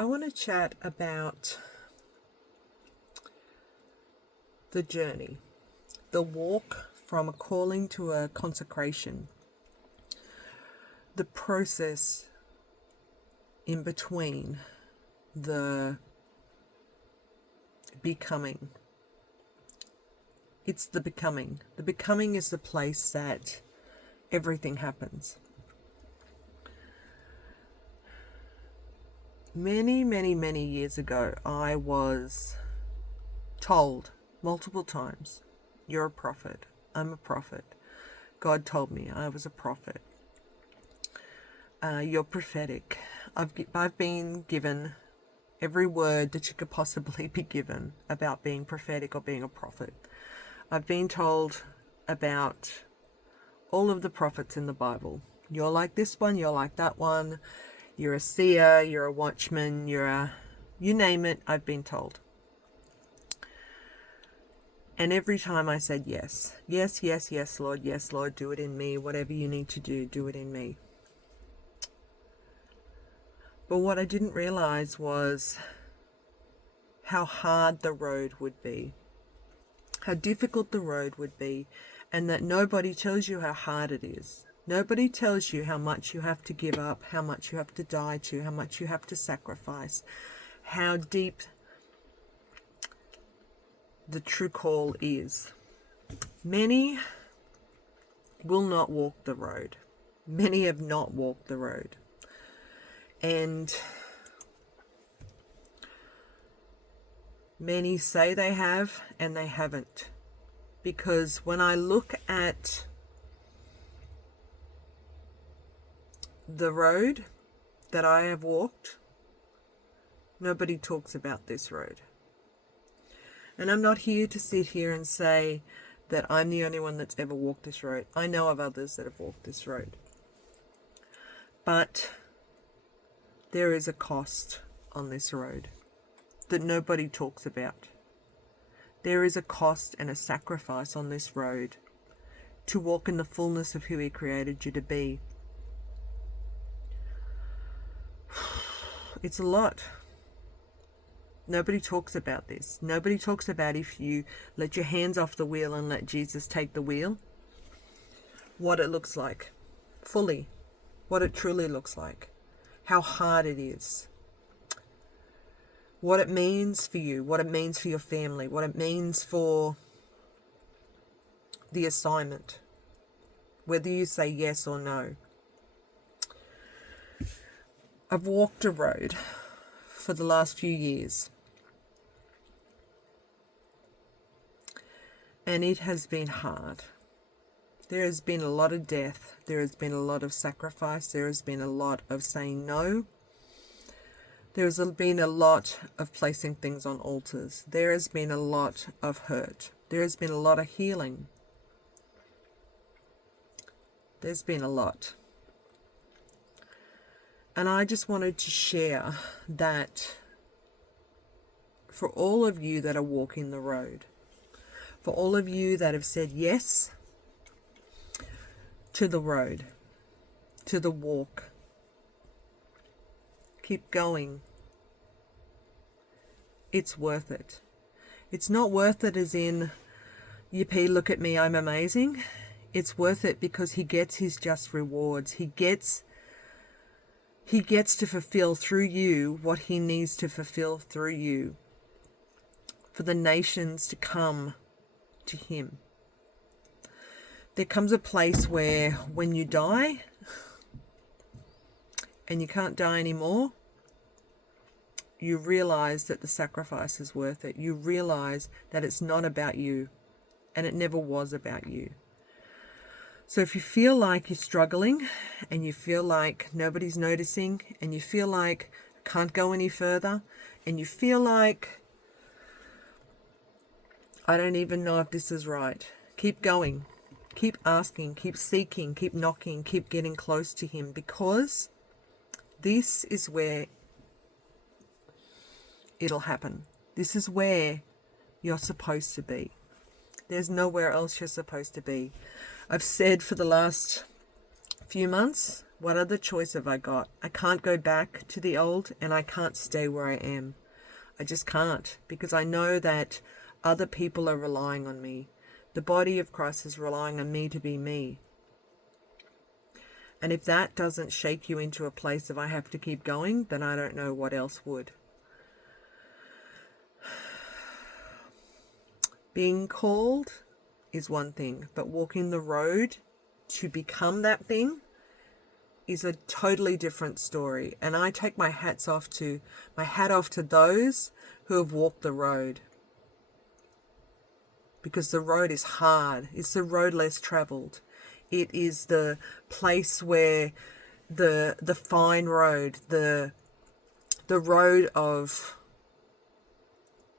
I want to chat about the journey, the walk from a calling to a consecration, the process in between, the becoming. It's the becoming. The becoming is the place that everything happens. Many, many, many years ago, I was told multiple times, "You're a prophet. I'm a prophet. God told me I was a prophet. You're prophetic." I've been given every word that you could possibly be given about being prophetic or being a prophet. I've been told about all of the prophets in the Bible. You're like this one, you're like that one, you're a seer, you're a watchman, you name it, I've been told. And every time I said yes. Yes, yes, yes, Lord, do it in me. Whatever you need to do it in me. But what I didn't realize was how hard the road would be, how difficult the road would be, and that nobody tells you how hard it is. Nobody tells you how much you have to give up, how much you have to die to, how much you have to sacrifice, how deep the true call is. Many will not walk the road. Many have not walked the road. And many say they have and they haven't. Because when I look at the road that I have walked, nobody talks about this road. And I'm not here to sit here and say that I'm the only one that's ever walked this road. I know of others that have walked this road. But there is a cost on this road that nobody talks about. There is a cost and a sacrifice on this road to walk in the fullness of who He created you to be. It's a lot. Nobody talks about this. Nobody talks about if you let your hands off the wheel and let Jesus take the wheel, what it looks like, fully, what it truly looks like, how hard it is, what it means for you, what it means for your family, what it means for the assignment, whether you say yes or no. I've walked a road for the last few years, and it has been hard. There has been a lot of death. There has been a lot of sacrifice. There has been a lot of saying no. There has been a lot of placing things on altars. There has been a lot of hurt. There has been a lot of healing. There's been a lot. And I just wanted to share that for all of you that are walking the road, for all of you that have said yes to the road, to the walk, keep going. It's worth it. It's not worth it as in, yippee, look at me, I'm amazing. It's worth it because He gets His just rewards. He gets to fulfill through you what He needs to fulfill through you for the nations to come to Him. There comes a place where when you die and you can't die anymore, you realize that the sacrifice is worth it. You realize that it's not about you, and it never was about you. So if you feel like you're struggling and you feel like nobody's noticing and you feel like I can't go any further and you feel like I don't even know if this is right, keep going. Keep asking, keep seeking, keep knocking, keep getting close to Him, because this is where it'll happen. This is where you're supposed to be. There's nowhere else you're supposed to be. I've said for the last few months, what other choice have I got? I can't go back to the old, and I can't stay where I am. I just can't, because I know that other people are relying on me. The body of Christ is relying on me to be me. And if that doesn't shake you into a place of I have to keep going, then I don't know what else would. Being called is one thing, but walking the road to become that thing is a totally different story. And I take my hat off to those who have walked the road. Because the road is hard. It's the road less traveled. It is the place where the fine road, the road of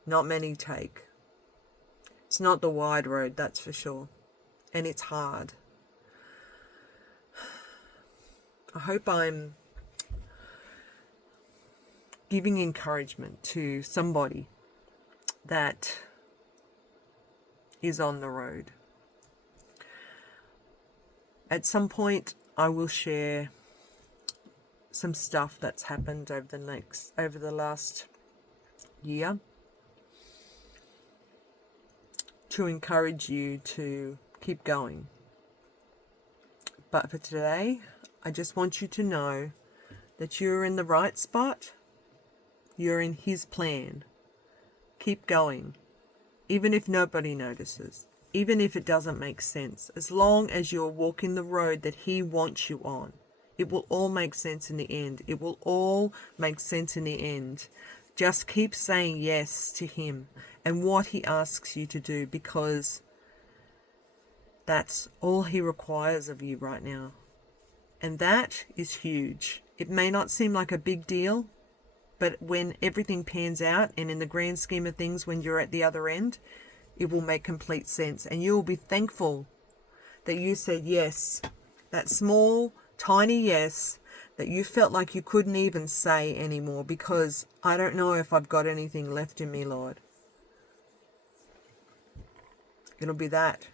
not many take. It's not the wide road, that's for sure. And it's hard. I hope I'm giving encouragement to somebody that is on the road. At some point, I will share some stuff that's happened over the last year to encourage you to keep going. But for today, I just want you to know that you're in the right spot. You're in His plan. Keep going. Even if nobody notices. Even if it doesn't make sense. As long as you're walking the road that He wants you on. It will all make sense in the end. It will all make sense in the end. Just keep saying yes to Him and what He asks you to do, because that's all He requires of you right now. And that is huge. It may not seem like a big deal, but when everything pans out and in the grand scheme of things, when you're at the other end, it will make complete sense. And you will be thankful that you said yes. That small, tiny yes that you felt like you couldn't even say anymore, because I don't know if I've got anything left in me, Lord. It'll be that.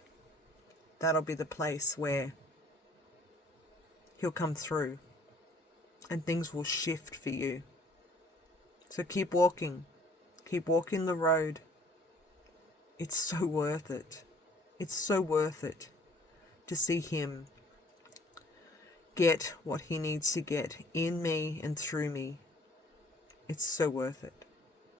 That'll be the place where He'll come through and things will shift for you. So keep walking. Keep walking the road. It's so worth it. It's so worth it to see Him get what He needs to get in me and through me. It's so worth it.